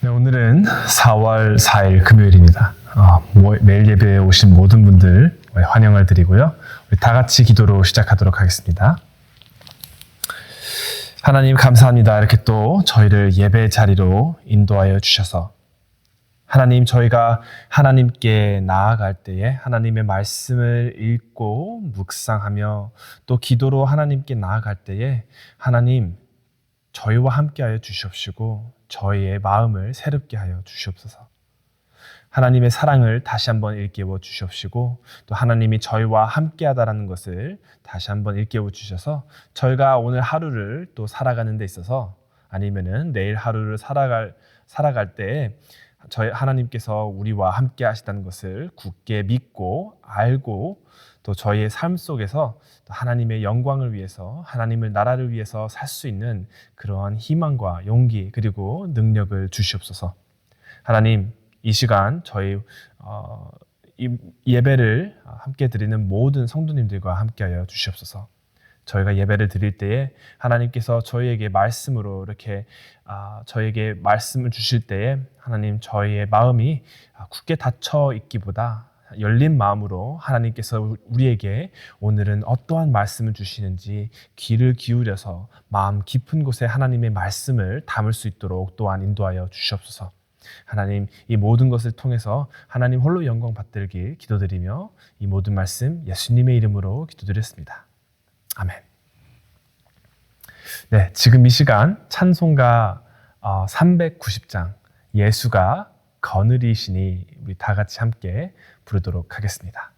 네, 오늘은 4월 4일 금요일입니다. 매일 예배에 오신 모든 분들 환영을 드리고요. 우리 다 같이 기도로 시작하도록 하겠습니다. 하나님 감사합니다. 이렇게 또 저희를 예배 자리로 인도하여 주셔서 하나님, 저희가 하나님께 나아갈 때에 하나님의 말씀을 읽고 묵상하며 또 기도로 하나님께 나아갈 때에 하나님, 저희와 함께하여 주시옵시고 저희의 마음을 새롭게 하여 주시옵소서. 하나님의 사랑을 다시 한번 일깨워 주시옵시고 또 하나님이 저희와 함께하다라는 것을 다시 한번 일깨워 주셔서 저희가 오늘 하루를 또 살아가는 데 있어서 아니면은 내일 하루를 살아갈 때에 저희 하나님께서 우리와 함께 하시다는 것을 굳게 믿고 알고 또 저희의 삶 속에서 또 하나님의 영광을 위해서 하나님의 나라를 위해서 살 수 있는 그러한 희망과 용기 그리고 능력을 주시옵소서. 하나님, 이 시간 저희 이 예배를 함께 드리는 모든 성도님들과 함께하여 주시옵소서. 저희가 예배를 드릴 때에 하나님께서 저희에게 말씀으로 이렇게 저희에게 말씀을 주실 때에 하나님, 저희의 마음이 굳게 닫혀 있기보다 열린 마음으로 하나님께서 우리에게 오늘은 어떠한 말씀을 주시는지 귀를 기울여서 마음 깊은 곳에 하나님의 말씀을 담을 수 있도록 또한 인도하여 주시옵소서. 하나님, 이 모든 것을 통해서 하나님 홀로 영광 받들길 기도드리며 이 모든 말씀 예수님의 이름으로 기도드렸습니다. 아멘. 네, 지금 이 시간 찬송가 390장 예수가 거느리시니 우리 다 같이 함께 부르도록 하겠습니다.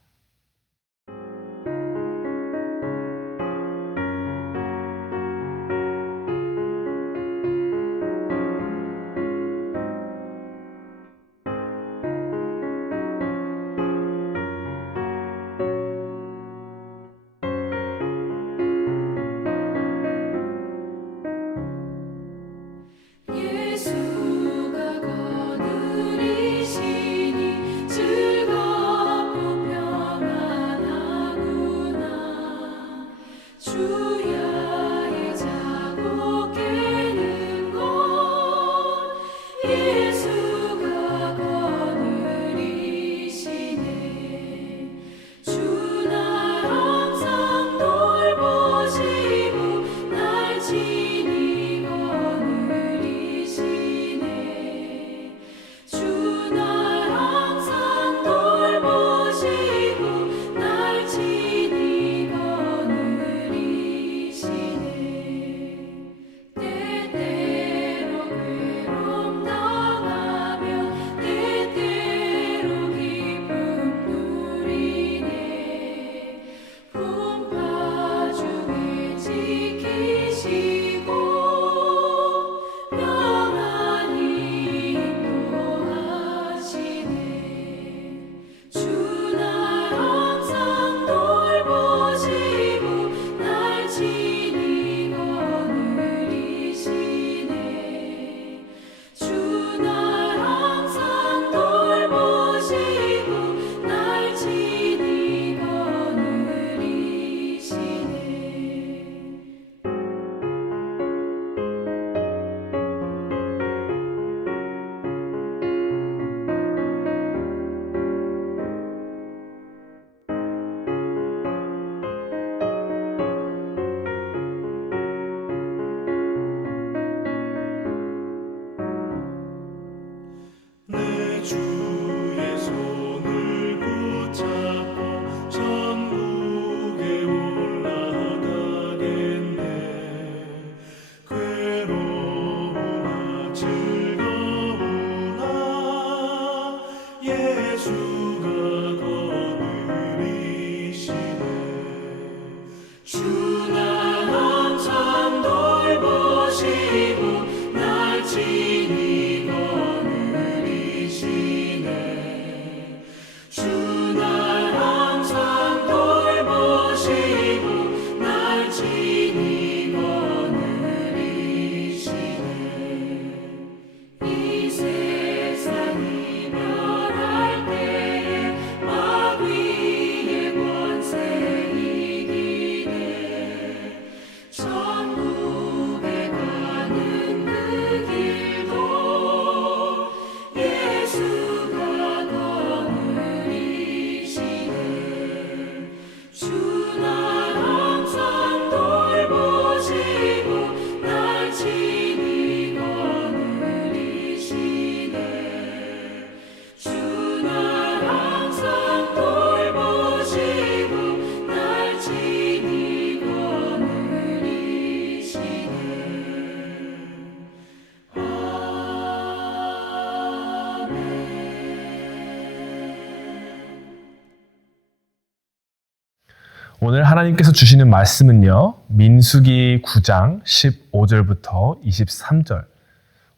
오늘 하나님께서 주시는 말씀은요. 민수기 9장 15절부터 23절.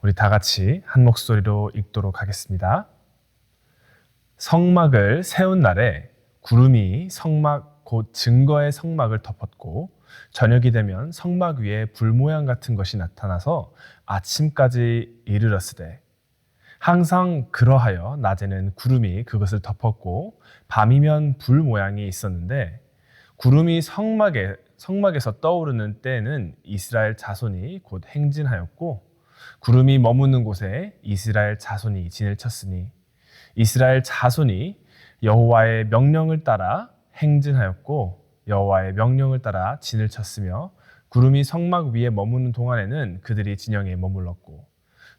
우리 다 같이 한 목소리로 읽도록 하겠습니다. 성막을 세운 날에 구름이 성막 곧 증거의 성막을 덮었고 저녁이 되면 성막 위에 불 모양 같은 것이 나타나서 아침까지 이르렀으되 항상 그러하여 낮에는 구름이 그것을 덮었고 밤이면 불 모양이 있었는데 구름이 성막에서 떠오르는 때에는 이스라엘 자손이 곧 행진하였고 구름이 머무는 곳에 이스라엘 자손이 진을 쳤으니 이스라엘 자손이 여호와의 명령을 따라 행진하였고 여호와의 명령을 따라 진을 쳤으며 구름이 성막 위에 머무는 동안에는 그들이 진영에 머물렀고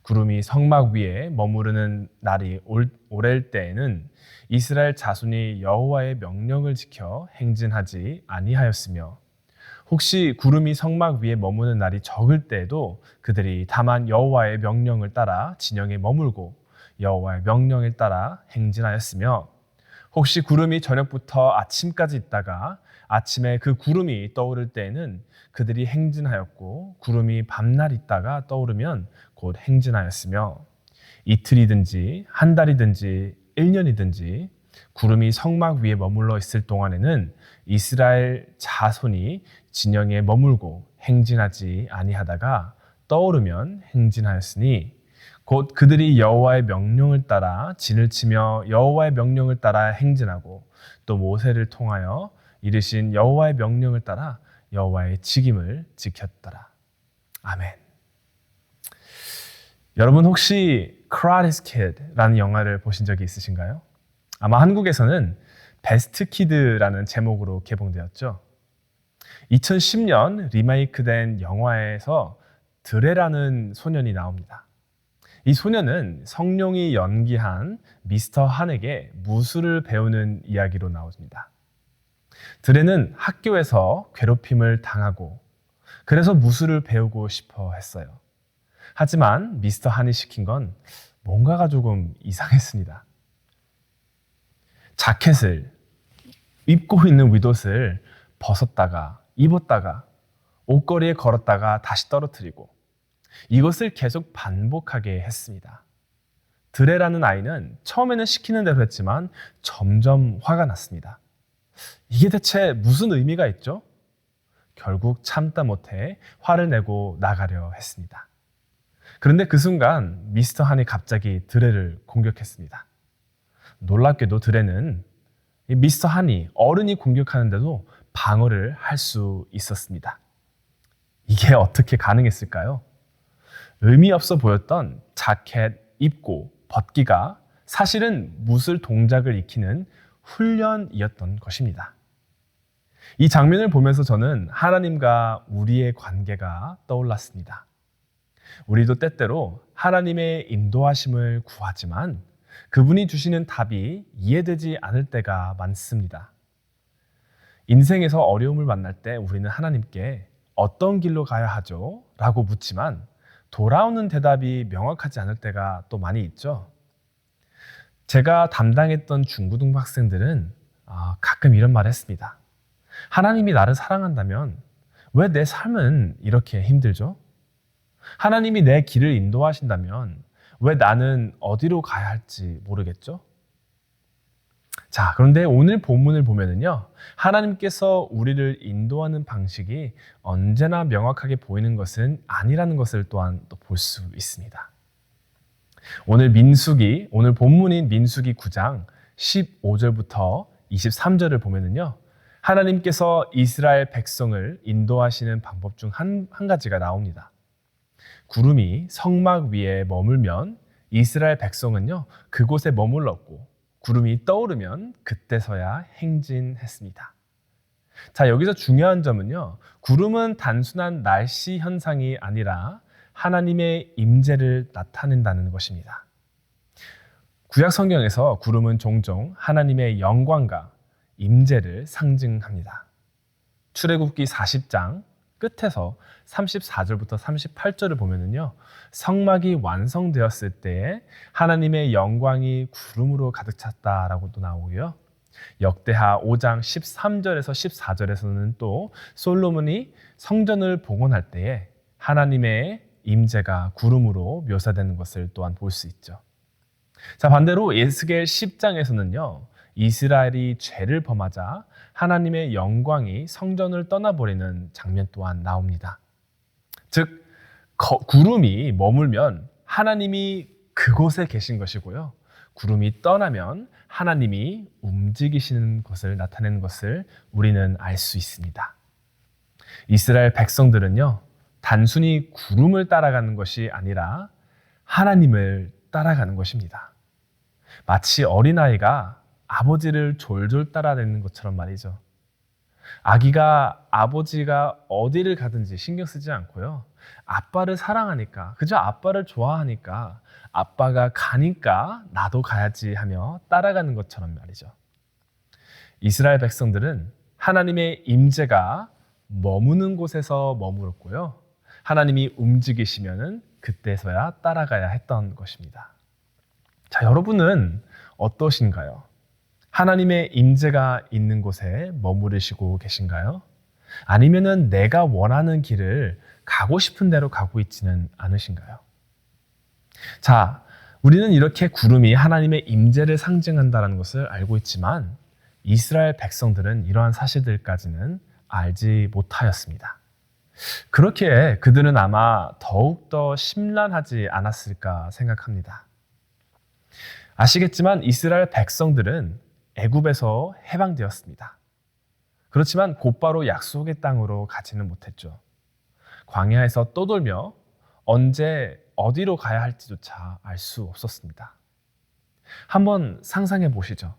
구름이 성막 위에 머무르는 날이 오랠 때에는 이스라엘 자손이 여호와의 명령을 지켜 행진하지 아니하였으며 혹시 구름이 성막 위에 머무는 날이 적을 때에도 그들이 다만 여호와의 명령을 따라 진영에 머물고 여호와의 명령을 따라 행진하였으며 혹시 구름이 저녁부터 아침까지 있다가 아침에 그 구름이 떠오를 때에는 그들이 행진하였고 구름이 밤날 있다가 떠오르면 곧 행진하였으며 이틀이든지 한 달이든지 1년이든지 구름이 성막 위에 머물러 있을 동안에는 이스라엘 자손이 진영에 머물고 행진하지 아니하다가 떠오르면 행진하였으니 곧 그들이 여호와의 명령을 따라 진을 치며 여호와의 명령을 따라 행진하고 또 모세를 통하여 이르신 여호와의 명령을 따라 여호와의 직임을 지켰더라. 아멘. 여러분 혹시 Karate Kid라는 영화를 보신 적이 있으신가요? 아마 한국에서는 베스트 키드라는 제목으로 개봉되었죠. 2010년 리메이크된 영화에서 드레라는 소년이 나옵니다. 이 소년은 성룡이 연기한 미스터 한에게 무술을 배우는 이야기로 나옵니다. 드레는 학교에서 괴롭힘을 당하고 그래서 무술을 배우고 싶어 했어요. 하지만 미스터 한이 시킨 건 뭔가가 조금 이상했습니다. 자켓을 입고 있는 윗옷을 벗었다가 입었다가 옷걸이에 걸었다가 다시 떨어뜨리고 이것을 계속 반복하게 했습니다. 드레라는 아이는 처음에는 시키는 대로 했지만 점점 화가 났습니다. 이게 대체 무슨 의미가 있죠? 결국 참다 못해 화를 내고 나가려 했습니다. 그런데 그 순간 미스터 한이 갑자기 드레를 공격했습니다. 놀랍게도 드레는 미스터 한이 어른이 공격하는데도 방어를 할 수 있었습니다. 이게 어떻게 가능했을까요? 의미 없어 보였던 자켓 입고 벗기가 사실은 무술 동작을 익히는 훈련이었던 것입니다. 이 장면을 보면서 저는 하나님과 우리의 관계가 떠올랐습니다. 우리도 때때로 하나님의 인도하심을 구하지만 그분이 주시는 답이 이해되지 않을 때가 많습니다. 인생에서 어려움을 만날 때 우리는 하나님께 어떤 길로 가야 하죠? 라고 묻지만 돌아오는 대답이 명확하지 않을 때가 또 많이 있죠. 제가 담당했던 중고등부 학생들은 가끔 이런 말을 했습니다. 하나님이 나를 사랑한다면 왜 내 삶은 이렇게 힘들죠? 하나님이 내 길을 인도하신다면 왜 나는 어디로 가야 할지 모르겠죠? 자, 그런데 오늘 본문을 보면은요, 하나님께서 우리를 인도하는 방식이 언제나 명확하게 보이는 것은 아니라는 것을 또한 또 볼 수 있습니다. 오늘 본문인 민수기 9장 15절부터 23절을 보면은요, 하나님께서 이스라엘 백성을 인도하시는 방법 중 한 가지가 나옵니다. 구름이 성막 위에 머물면 이스라엘 백성은요, 그곳에 머물렀고 구름이 떠오르면 그때서야 행진했습니다. 자, 여기서 중요한 점은요, 구름은 단순한 날씨 현상이 아니라 하나님의 임재를 나타낸다는 것입니다. 구약 성경에서 구름은 종종 하나님의 영광과 임재를 상징합니다. 출애굽기 40장 끝에서 34절부터 38절을 보면은요, 성막이 완성되었을 때에 하나님의 영광이 구름으로 가득 찼다라고도 나오고요. 역대하 5장 13절에서 14절에서는 또 솔로몬이 성전을 봉헌할 때에 하나님의 임재가 구름으로 묘사되는 것을 또한 볼 수 있죠. 자, 반대로 에스겔 10장에서는요. 이스라엘이 죄를 범하자 하나님의 영광이 성전을 떠나버리는 장면 또한 나옵니다. 즉, 구름이 머물면 하나님이 그곳에 계신 것이고요. 구름이 떠나면 하나님이 움직이시는 것을 나타내는 것을 우리는 알 수 있습니다. 이스라엘 백성들은요, 단순히 구름을 따라가는 것이 아니라 하나님을 따라가는 것입니다. 마치 어린아이가 아버지를 졸졸 따라다니는 것처럼 말이죠. 아기가 아버지가 어디를 가든지 신경 쓰지 않고요. 아빠를 사랑하니까, 그저 아빠를 좋아하니까, 아빠가 가니까 나도 가야지 하며 따라가는 것처럼 말이죠. 이스라엘 백성들은 하나님의 임재가 머무는 곳에서 머물었고요. 하나님이 움직이시면은 그때서야 따라가야 했던 것입니다. 자, 여러분은 어떠신가요? 하나님의 임재가 있는 곳에 머무르시고 계신가요? 아니면은 내가 원하는 길을 가고 싶은 대로 가고 있지는 않으신가요? 자, 우리는 이렇게 구름이 하나님의 임재를 상징한다는 것을 알고 있지만 이스라엘 백성들은 이러한 사실들까지는 알지 못하였습니다. 그렇기에 그들은 아마 더욱더 심란하지 않았을까 생각합니다. 아시겠지만 이스라엘 백성들은 애굽에서 해방되었습니다. 그렇지만 곧바로 약속의 땅으로 가지는 못했죠. 광야에서 떠돌며 언제 어디로 가야 할지조차 알 수 없었습니다. 한번 상상해 보시죠.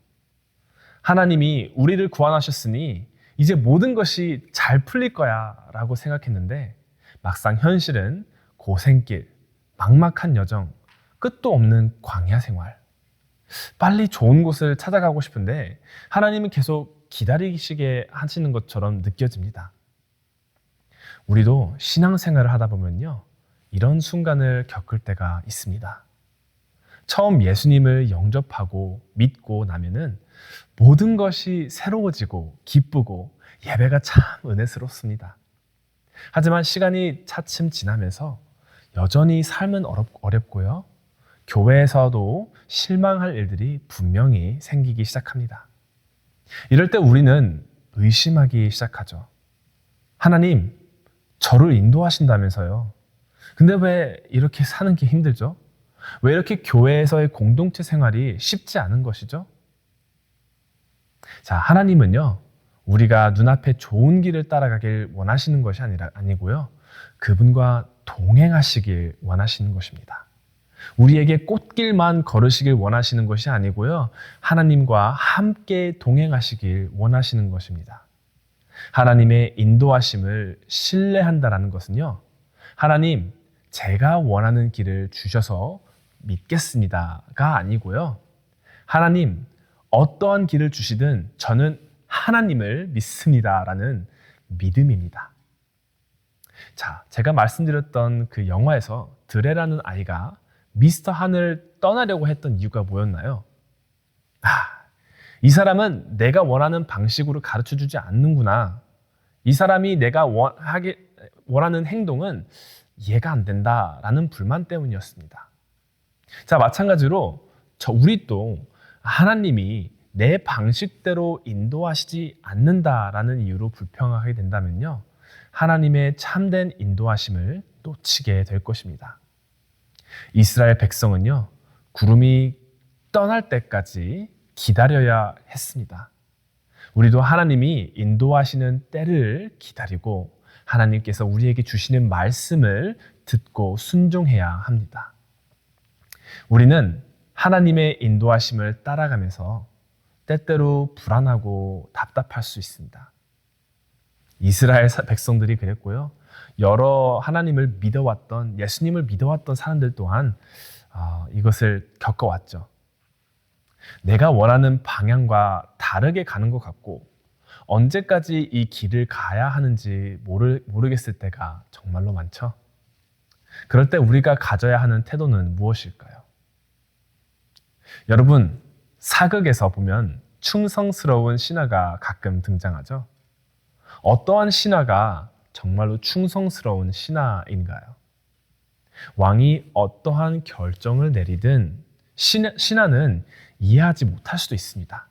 하나님이 우리를 구원하셨으니 이제 모든 것이 잘 풀릴 거야 라고 생각했는데 막상 현실은 고생길, 막막한 여정, 끝도 없는 광야 생활. 빨리 좋은 곳을 찾아가고 싶은데 하나님은 계속 기다리시게 하시는 것처럼 느껴집니다. 우리도 신앙생활을 하다 보면요, 이런 순간을 겪을 때가 있습니다. 처음 예수님을 영접하고 믿고 나면은 모든 것이 새로워지고 기쁘고 예배가 참 은혜스럽습니다. 하지만 시간이 차츰 지나면서 여전히 삶은 어렵고요. 교회에서도 실망할 일들이 분명히 생기기 시작합니다. 이럴 때 우리는 의심하기 시작하죠. 하나님, 저를 인도하신다면서요. 근데 왜 이렇게 사는 게 힘들죠? 왜 이렇게 교회에서의 공동체 생활이 쉽지 않은 것이죠? 자, 하나님은요, 우리가 눈앞에 좋은 길을 따라가길 원하시는 것이 아니고요. 그분과 동행하시길 원하시는 것입니다. 우리에게 꽃길만 걸으시길 원하시는 것이 아니고요. 하나님과 함께 동행하시길 원하시는 것입니다. 하나님의 인도하심을 신뢰한다는 것은요. 하나님, 제가 원하는 길을 주셔서 믿겠습니다가 아니고요. 하나님, 어떠한 길을 주시든 저는 하나님을 믿습니다라는 믿음입니다. 자, 제가 말씀드렸던 그 영화에서 드레라는 아이가 미스터 한을 떠나려고 했던 이유가 뭐였나요? 이 사람은 내가 원하는 방식으로 가르쳐주지 않는구나. 이 사람이 내가 원하는 행동은 이해가 안 된다라는 불만 때문이었습니다. 자, 마찬가지로 우리 또 하나님이 내 방식대로 인도하시지 않는다라는 이유로 불평하게 된다면요. 하나님의 참된 인도하심을 놓치게 될 것입니다. 이스라엘 백성은요, 구름이 떠날 때까지 기다려야 했습니다. 우리도 하나님이 인도하시는 때를 기다리고 하나님께서 우리에게 주시는 말씀을 듣고 순종해야 합니다. 우리는 하나님의 인도하심을 따라가면서 때때로 불안하고 답답할 수 있습니다. 이스라엘 백성들이 그랬고요. 여러 하나님을 믿어왔던, 예수님을 믿어왔던 사람들 또한 이것을 겪어왔죠. 내가 원하는 방향과 다르게 가는 것 같고 언제까지 이 길을 가야 하는지 모르겠을 때가 정말로 많죠. 그럴 때 우리가 가져야 하는 태도는 무엇일까요? 여러분, 사극에서 보면 충성스러운 신하가 가끔 등장하죠. 어떠한 신하가 정말로 충성스러운 신하인가요? 왕이 어떠한 결정을 내리든 신하는 이해하지 못할 수도 있습니다.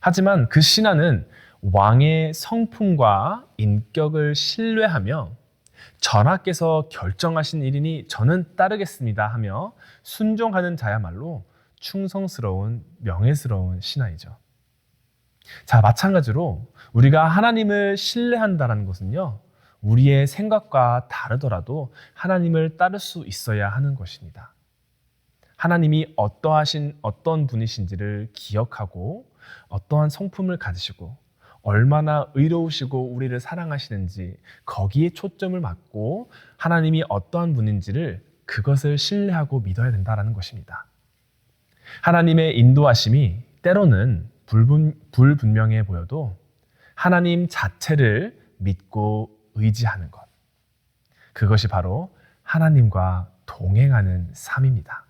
하지만 그 신하는 왕의 성품과 인격을 신뢰하며 전하께서 결정하신 일이니 저는 따르겠습니다 하며 순종하는 자야말로 충성스러운 명예스러운 신하이죠. 자, 마찬가지로 우리가 하나님을 신뢰한다는 것은요, 우리의 생각과 다르더라도 하나님을 따를 수 있어야 하는 것입니다. 하나님이 어떤 분이신지를 기억하고 어떠한 성품을 가지시고 얼마나 의로우시고 우리를 사랑하시는지 거기에 초점을 맞고 하나님이 어떠한 분인지를 그것을 신뢰하고 믿어야 된다는 것입니다. 하나님의 인도하심이 때로는 불분명해 보여도 하나님 자체를 믿고 의지하는 것, 그것이 바로 하나님과 동행하는 삶입니다.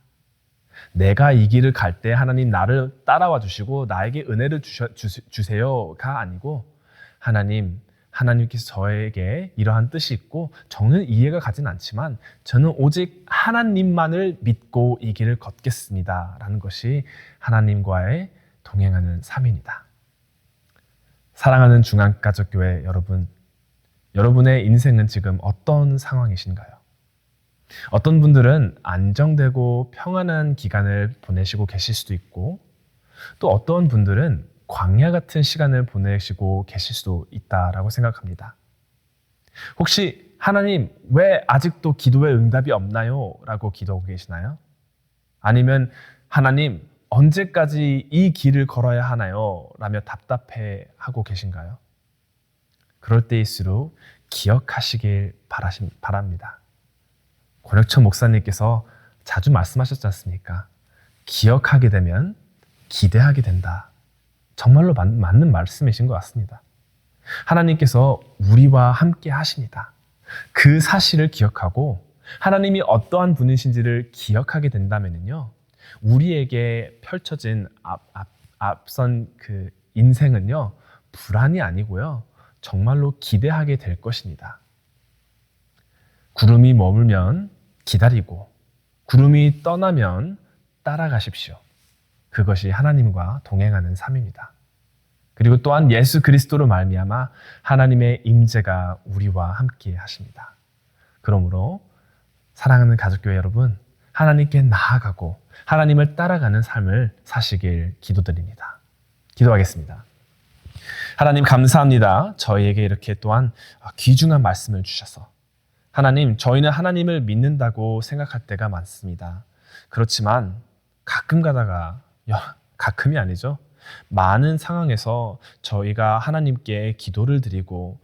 내가 이 길을 갈 때 하나님 나를 따라와 주시고 나에게 은혜를 주세요가 아니고 하나님께서 저에게 이러한 뜻이 있고 저는 이해가 가진 않지만 저는 오직 하나님만을 믿고 이 길을 걷겠습니다 라는 것이 하나님과의 동행하는 삶입니다. 사랑하는 중앙가족교회 여러분, 여러분의 인생은 지금 어떤 상황이신가요? 어떤 분들은 안정되고 평안한 기간을 보내시고 계실 수도 있고 또 어떤 분들은 광야 같은 시간을 보내시고 계실 수도 있다라고 생각합니다. 혹시 하나님 왜 아직도 기도에 응답이 없나요? 라고 기도하고 계시나요? 아니면 하나님 언제까지 이 길을 걸어야 하나요? 라며 답답해하고 계신가요? 그럴 때일수록 기억하시길 바랍니다. 권혁천 목사님께서 자주 말씀하셨지 않습니까? 기억하게 되면 기대하게 된다. 정말로 맞는 말씀이신 것 같습니다. 하나님께서 우리와 함께 하십니다. 그 사실을 기억하고 하나님이 어떠한 분이신지를 기억하게 된다면요, 우리에게 펼쳐진 앞선 그 인생은요, 불안이 아니고요, 정말로 기대하게 될 것입니다. 구름이 머물면 기다리고 구름이 떠나면 따라가십시오. 그것이 하나님과 동행하는 삶입니다. 그리고 또한 예수 그리스도로 말미암아 하나님의 임재가 우리와 함께 하십니다. 그러므로 사랑하는 가족교회 여러분, 하나님께 나아가고 하나님을 따라가는 삶을 사시길 기도드립니다. 기도하겠습니다. 하나님 감사합니다. 저희에게 이렇게 또한 귀중한 말씀을 주셔서 하나님, 저희는 하나님을 믿는다고 생각할 때가 많습니다. 그렇지만 가끔 가다가, 가끔이 아니죠, 많은 상황에서 저희가 하나님께 기도를 드리고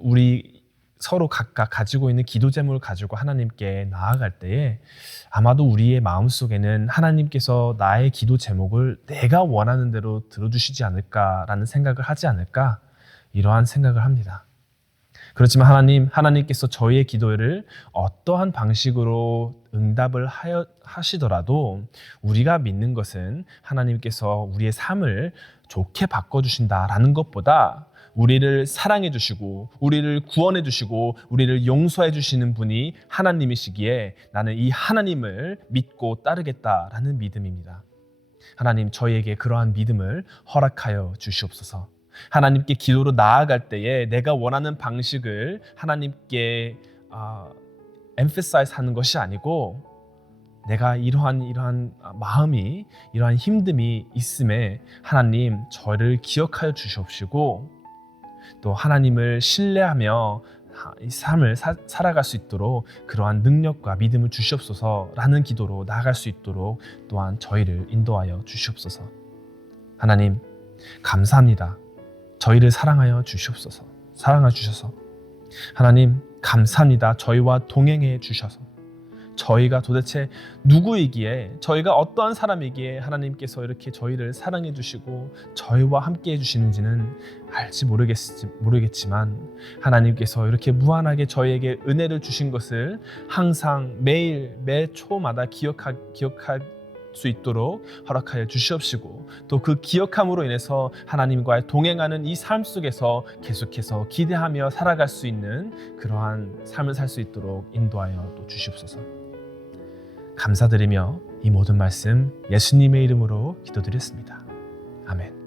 우리 서로 각각 가지고 있는 기도 제목을 가지고 하나님께 나아갈 때에 아마도 우리의 마음속에는 하나님께서 나의 기도 제목을 내가 원하는 대로 들어주시지 않을까라는 생각을 하지 않을까, 이러한 생각을 합니다. 그렇지만 하나님께서 저희의 기도를 어떠한 방식으로 응답을 하시더라도 우리가 믿는 것은 하나님께서 우리의 삶을 좋게 바꿔주신다라는 것보다 우리를 사랑해 주시고 우리를 구원해 주시고 우리를 용서해 주시는 분이 하나님이시기에 나는 이 하나님을 믿고 따르겠다라는 믿음입니다. 하나님, 저희에게 그러한 믿음을 허락하여 주시옵소서. 하나님께 기도로 나아갈 때에 내가 원하는 방식을 하나님께 emphasize 하는 것이 아니고 내가 이러한 마음이, 이러한 힘듦이 있음에 하나님 저를 기억하여 주시옵시고 또 하나님을 신뢰하며 이 삶을 살아갈 수 있도록 그러한 능력과 믿음을 주시옵소서라는 기도로 나아갈 수 있도록 또한 저희를 인도하여 주시옵소서. 하나님 감사합니다. 저희를 사랑하여 주시옵소서. 사랑하여 주셔서 하나님 감사합니다. 저희와 동행해 주셔서 저희가 도대체 누구이기에, 저희가 어떠한 사람이기에 하나님께서 이렇게 저희를 사랑해 주시고 저희와 함께 해주시는지는 알지 모르겠지만 하나님께서 이렇게 무한하게 저희에게 은혜를 주신 것을 항상 매초마다 기억하게 수 있도록 허락하여 주시옵시고 또 그 기억함으로 인해서 하나님과의 동행하는 이 삶 속에서 계속해서 기대하며 살아갈 수 있는 그러한 삶을 살 수 있도록 인도하여 또 주시옵소서. 감사드리며 이 모든 말씀 예수님의 이름으로 기도드렸습니다. 아멘.